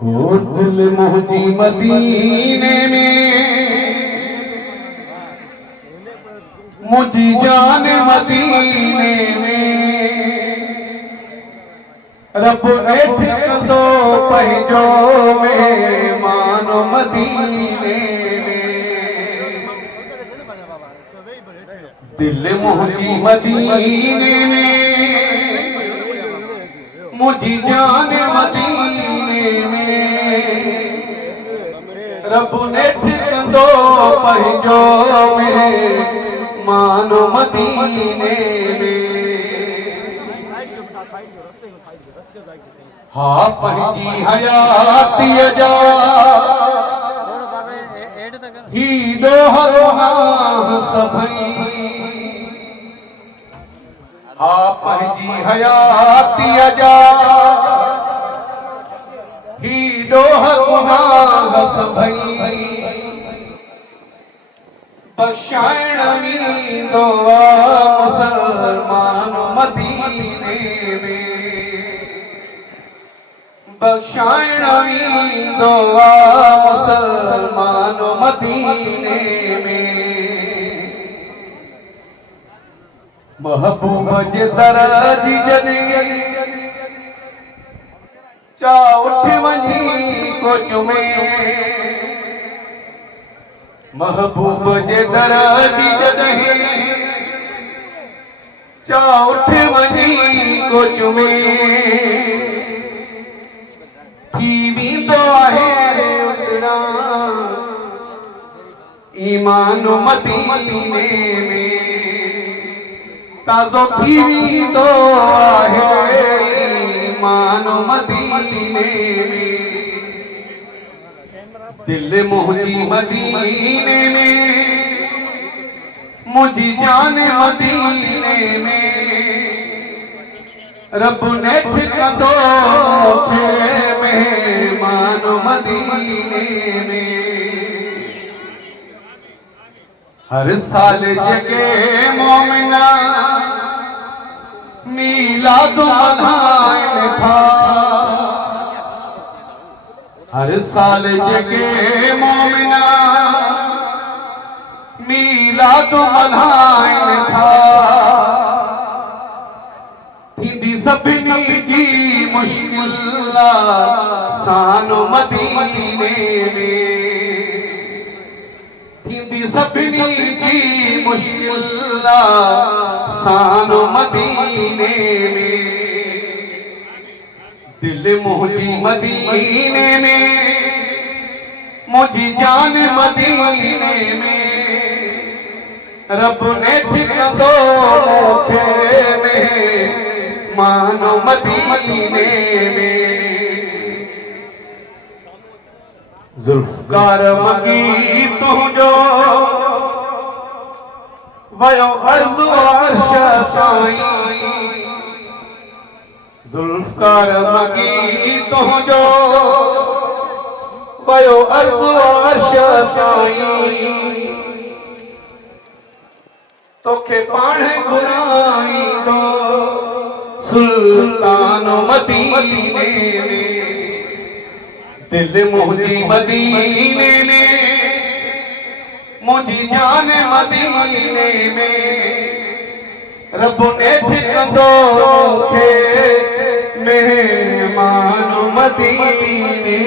ओ दिल मोहजी मदीने में, मुझी जान मदीने में, रब ने ठिक दो पंहिंजो में मानो मदीने में। दिल मोहजी मदीने में, मुझी जान मदीने में, रब ने ठिक दो पंहिंजो में मानो मदीने में। हा पंहिंजी हयाती जा ही दोहरो नाम सभई, हा पंहिंजी हयाती जा ही दोहरो नाम सभई, बख्शाइण मींदो मुसलमान मदीने में, बख्शाइण मींदो मुसलमान मदीने में। महबूब जे दरजी जने चा उठ वञी को चुमे, महबूब जे दरजी जने चा उठ वञी को चुमे, थी वेंदो आहे उतणा ईमान मदीने में, ताज़ो थी वेंदो आहे ईमान मदीने में। दिल मोहजी मदीने में, मुझी जान मदीने में, रब ने ठिक दो मेहमान मदीने में। हर साल जगे मोमिना मीलाद मनाइन था, हर साल जगे मोमिना मीलाद मनाइन था, थींदी सभिनी जी मुश्किल सानो मदीने में, थींदी सभिनी जी मुश्किल सानो मदीने में। दिल मोहजी मदीने में, मुझी जान मदीने में, रब ने ठिक दो में मानो मदीने में। जुल्फकार मगी तुझो वयो अर्ज़ अर्श ताईं, जुल्फकार मगी तुझो वयो अर्ज़ अर्श ताईं, तोखे पाण घुराईंदो सुल्तान मदीने में। दिल मोहजी मदीने में, मुझी जान मदीने में, रब ने ठिक दो मेहमान मदीने